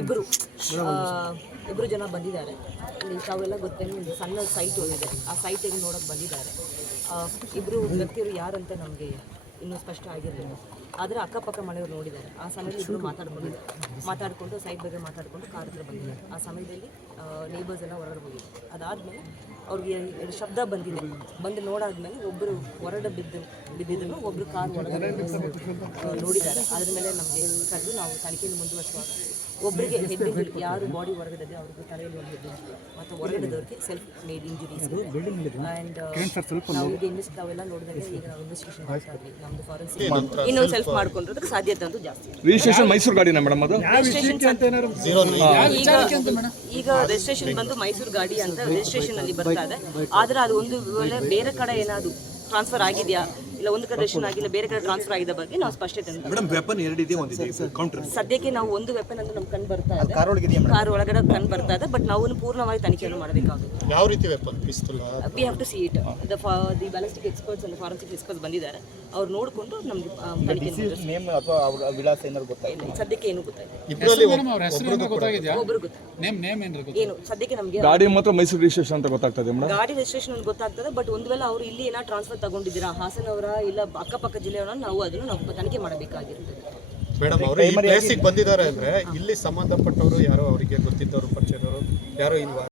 ಇಬ್ಬರು ಇಬ್ಬರು ಜನ ಬಂದಿದ್ದಾರೆ. ಇಲ್ಲಿ ತಾವೆಲ್ಲ ಗೊತ್ತೇನು ಒಂದು ಸಣ್ಣ ಸೈಟ್ ಇದೆ ಆ ಸೈಟಿಗೆ ನೋಡೋಕೆ ಬಂದಿದ್ದಾರೆ. ಇಬ್ಬರು ವ್ಯಕ್ತಿಯರು ಯಾರಂತ ನಮಗೆ ಇನ್ನೂ ಸ್ಪಷ್ಟ ಆಗಿರಲಿಲ್ಲ. ಆದರೆ ಅಕ್ಕಪಕ್ಕ ಮನೆಯವರು ನೋಡಿದ್ದಾರೆ. ಆ ಸಮಯದಲ್ಲಿ ಇಬ್ಬರು ಮಾತಾಡ್ಕೊಂಡಿದ್ದಾರೆ ಮಾತಾಡಿಕೊಂಡು ಸೈಡ್ ಬಗ್ಗೆ ಮಾತಾಡಿಕೊಂಡು ಕಾರ್ ಹತ್ರ ಬಂದಿದ್ದಾರೆ. ಆ ಸಮಯದಲ್ಲಿ ನೇಬರ್ಸ್ ಎಲ್ಲ ಹೊರಗಡೆ ಹೋಗಿದ್ದಾರೆ ಅದಾದಮೇಲೆ ಅವ್ರಿಗೆ ಎರಡು ಶಬ್ದ ಬಂದಿದೆ. ಬಂದು ನೋಡಾದ್ಮೇಲೆ ಒಬ್ಬರು ಹೊರಗಡೆ ಬಿದ್ದು ಬಿದ್ದಿದ್ದನ್ನು ಒಬ್ಬರು ಕಾರ್ ಒಳಗಡೆ ನೋಡಿದ್ದಾರೆ. ಅದ್ರ ಮೇಲೆ ನಮಗೆ ಕರೆದು ನಾವು ತನಿಖೆಯನ್ನು ಮುಂದುವರಿಸುವಾಗ ಒಬ್ಬರಿಗೆ ಹೆಡ್ ಯಾರು ಬಾಡಿ ಹೊರಗಡೆ ಇದೆ ಅವ್ರಿಗೆ ತಲೆಯಲ್ಲಿ ಒಂದು ಹೆಡ್ ಇಂಜುರಿ ಮತ್ತು ಹೊರಗಡೆದವ್ರಿಗೆ ಸೆಲ್ಫ್ ಮೇಡ್ ಇಂಜುರೀಸ್ ಆ್ಯಂಡ್ ನಾವು ಈಗ ಇನ್ವೆಸ್ಟ್ ನಾವೆಲ್ಲ ನೋಡಿದಾಗ ಈಗ ನಾವು ಇನ್ವೆಸ್ಟಿಗೇಷನ್ ಮಾಡ್ತಾ ಇದ್ವಿ. ಫಾರೆನ್ಸಿಕ್ ಇನ್ನೊಂದು ಸೆಲ್ಫ್ ಮಾಡ್ಕೊಂಡಿರೋದಕ್ಕೆ ಸಾಧ್ಯತೆ ಅಂತೂ ಜಾಸ್ತಿ ರಿಜಿಸ್ಟ್ರೇಷನ್ ಮೈಸೂರು ಗಾಡಿನ ಮೇಡಮ್ ಅದು? ರಿಜಿಸ್ಟ್ರೇಷನ್ ಈಗ ಈಗ ರಿಜಿಸ್ಟ್ರೇಷನ್ ಬಂದು ಮೈಸೂರು ಗಾಡಿ ಅಂತ ರಿಜಿಸ್ಟ್ರೇಷನ್ ಅಲ್ಲಿ ಬರ್ತಾ ಇದೆ. ಆದ್ರೆ ಅದು ಒಂದು ವೇಳೆ ಬೇರೆ ಕಡೆ ಏನಾದ್ರು ಟ್ರಾನ್ಸ್ಫರ್ ಆಗಿದೆಯಾ? ಇಲ್ಲ ಒಂದು ಕಡೆ ಆಗಿಲ್ಲ ಬೇರೆ ಕಡೆ ಟ್ರಾನ್ಸ್ಫರ್ ಆಗಿದ ಬಗ್ಗೆ ನಾವು ಸ್ಪಷ್ಟತೆ ಮೇಡಮ್ ವೆಪನ್ ಎರಡಿದೆ ಒಂದಿದೆ ಕೌಂಟರ್ ಸದ್ಯಕ್ಕೆ ನಾವು ಒಂದು ವೆಪನ್ ಅಂತ ನಮ್ಗೆ ಕಂಡು ಬರ್ತಾ ಇದೆ. ಕಾರ್ ಒಳಗಡೆ ಕಂಡು ಬರ್ತಾ ಇದೆ ಬಟ್ ನಾವು ಪೂರ್ಣವಾಗಿ ತನಿಖೆಯನ್ನು ಮಾಡಬೇಕಾಗುತ್ತೆ. ಯಾವ ರೀತಿ weapon pistol we have to see it the the ballistic experts and forensic experts ಬಂದಿದ್ದಾರೆ. ಅವ್ರು ನೋಡಿಕೊಂಡು ನಮಗೆ ತನಿಖೆ ನೇಮ್ ಅಥವಾ ಅವ್ರ ವಿಳಾಸ ಏನಾದ್ರು ಗೊತ್ತಾಯ್ತು ಸದ್ಯಕ್ಕೆ ಏನು ಗೊತ್ತಾಗಿದೆ ಇಬ್ಬರಲ್ಲಿ ಅವ್ರ ಹೆಸರು ಏನೋ ಗೊತ್ತಾಗಿದ್ಯಾ? ಒಬ್ರು ಗೊತ್ತಾಯ್ತು ನೇಮ್ ನೇಮ್ ಏನ್ರಿ ಗೊತ್ತಾ? ಏನು ಸದ್ಯಕ್ಕೆ ನಮಗೆ ಗಾಡಿ ಮಾತ್ರ ಮೈಸೂರು ರಿಜಿಸ್ಟ್ರೇಷನ್ ಅಂತ ಗೊತ್ತಾಗ್ತದೆ ಮೇಡಮ್? ಗಾಡಿ ರಿಜಿಸ್ಟ್ರೇಷನ್ ಗೊತ್ತಾಗ್ತದೆ ಬಟ್ ಒಂದು ವೇಳೆ ಅವರು ಇಲ್ಲಿ ಏನೋ ಟ್ರಾನ್ಸ್ಫರ್ ತಗೊಂಡಿದ್ದೀರಾ? ಹಾಸನವರ ಇಲ್ಲ ಅಕ್ಕಪಕ್ಕ ಜಿಲ್ಲೆಯವರ ನಾವು ಅದನ್ನು ನಾವು ತನಿಖೆ ಮಾಡಬೇಕಾಗಿರುತ್ತದೆ ಮೇಡಮ್ ಅವರು ಈ ಪ್ಲೇಸಿಗೆ ಬಂದಿದ್ದಾರೆ ಅಂದ್ರೆ ಇಲ್ಲಿ ಸಂಬಂಧಪಟ್ಟವರು ಯಾರೋ ಅವರಿಗೆ ಗೊತ್ತಿದ್ದವರು ಪರಿಚಯದವರು ಯಾರೋ ಇಲ್ವಾ?